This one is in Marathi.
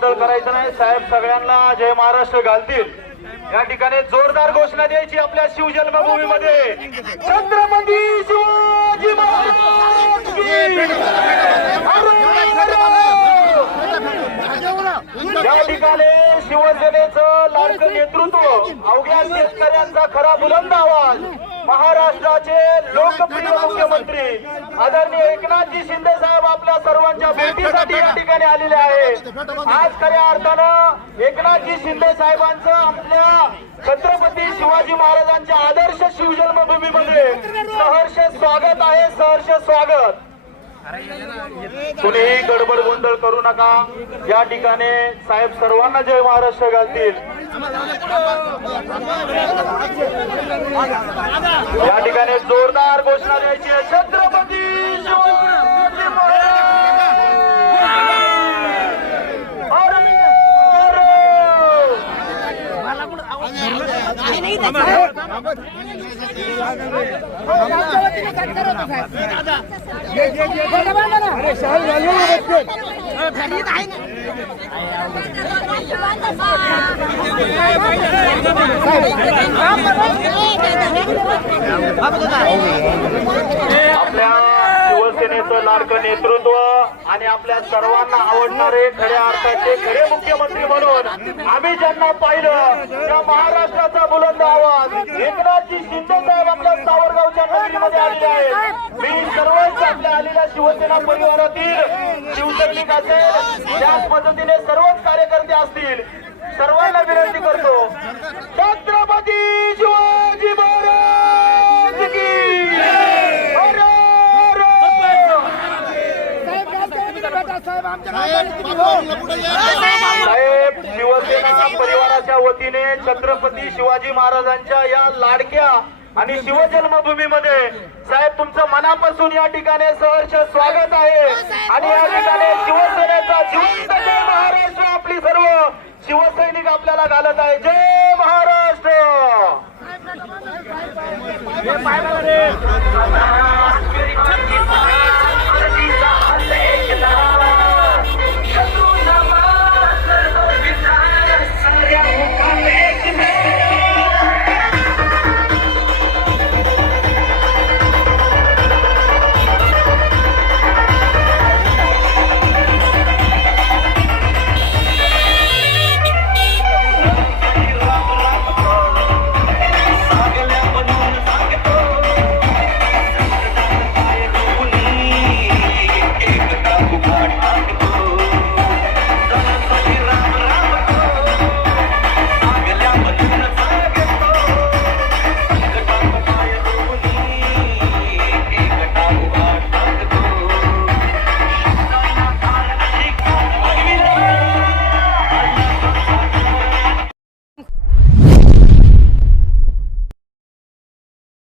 गोंधळ करायचा नाही. साहेब सगळ्यांना जय महाराष्ट्र घालतील. या ठिकाणी जोरदार घोषणा द्यायची आपल्या शिवजन्मभूमीमध्ये. छत्रपती शिवाजी या ठिकाणी शिवसेनेचं लाडकं नेतृत्व अवघ्या शेतकऱ्यांचा खरा बुलंद आवाज. महाराष्ट्राचे लोकप्रिय मुख्यमंत्री आदरणीय एकनाथजी शिंदे साहेब आपल्या सर्वांच्या भेटीसाठी या ठिकाणी आलेले आहेत. आज खऱ्या अर्थानं एकनाथजी शिंदे साहेबांचं आपल्या छत्रपती शिवाजी महाराजांच्या आदर्श शिवजन्मभूमीमध्ये सहर्ष स्वागत आहे सहर्ष स्वागत. कुणीही गडबड गोंधळ करू नका. या ठिकाणी साहेब सर्वांना जय महाराष्ट्र घालतील. या ठिकाणी जोरदार घोषणा द्यायची छत्रपती आपल्या शिवसेनेचं लाडकं नेतृत्व आणि आपल्या सर्वांना आवडणारे खऱ्या अर्थाचे खरे मुख्यमंत्री म्हणून आम्ही ज्यांना पाहिलं त्या महाराष्ट्राचा बुलंद आवाज एकनाथजी शिंदे साहेब आपल्या सावरगावच्या नगरीमध्ये आलेले आहेत. मी सर्वच आपल्या आलेल्या शिवसेना परिवारातील शिवसैनिक असेल त्याच पद्धतीने सर्वच कार्यकर्ते असतील. साहेब शिवसेना परिवाराच्या वतीने छत्रपती शिवाजी महाराजांच्या या लाडक्या आणि शिवजन्मभूमीमध्ये साहेब तुमचं मनापासून या ठिकाणी सहर्ष स्वागत आहे आणि या ठिकाणी शिवसेनेचा जिवंत जय महाराष्ट्र आपली सर्व शिवसैनिक आपल्याला घालत आहे जय महाराष्ट्र